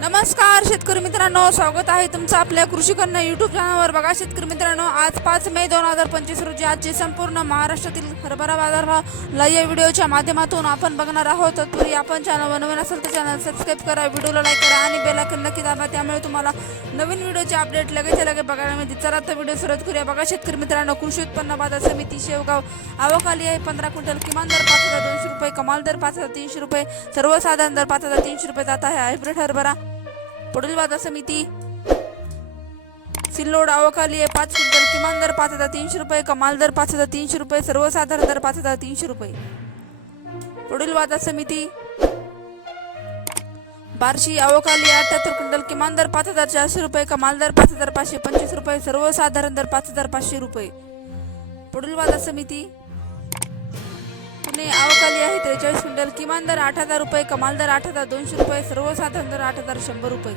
नमस्कार शेतकरी मित्रांनो. स्वागत आहे तुमचं आपल्या कृषी कन्या युट्यूब चॅनलवर बघा शेतकरी मित्रांनो आज पाच मे दोन हजार पंचवीस रोजी आजचे संपूर्ण महाराष्ट्रातील हरभरा बाजार लय व्हिडिओच्या माध्यमातून आपण बघणार आहोत. तरी आपण चॅनल नवीन असेल तर चॅनल सबस्क्राईब करा व्हिडिओला लाईक करा आणि बेल नक्की दाबा. त्यामुळे तुम्हाला नवीन व्हिडिओचे अपडेट लगेच लगे बघायला मिळते. चला तर व्हिडिओ सुरुवात करूया. बघा शेतकरी मित्रांनो कृषी उत्पन्न बाजार समिती शेवगाव आवक आहे. पंधरा क्विंटल किमान दर पाच हजार दोनशे रुपये कमाल दर पाच हजार तीनशे रुपये सर्वसाधारण दर पाच हजार तीनशे रुपये जात आहे. हायब्रिड हरभरा पुढील बाजार समिती. सिल्लोड आवकाली आहे पाच क्विंटल किमान दर पाच हजार तीनशे रुपये कमाल दर पाच हजार तीनशे रुपये सर्वसाधारण दर पाच हजार तीनशे रुपये. पुढील बाजार समिती. बार्शी आवकाली अठ्याहत्तर क्विंटल किमान दर पाच हजार चारशे रुपये कमाल दर पाच हजार पाचशे पंचवीस रुपये सर्वसाधारण दर पाच हजार पाचशे रुपये. पुढील बाजार समिती. पुणे अवकाली आहे. त्रेचाळीस क्विंटल किमान दर आठ हजार रुपये कमाल दर आठ हजार दोनशे रुपये सर्वसाधारण दर आठ हजार शंभर रुपये.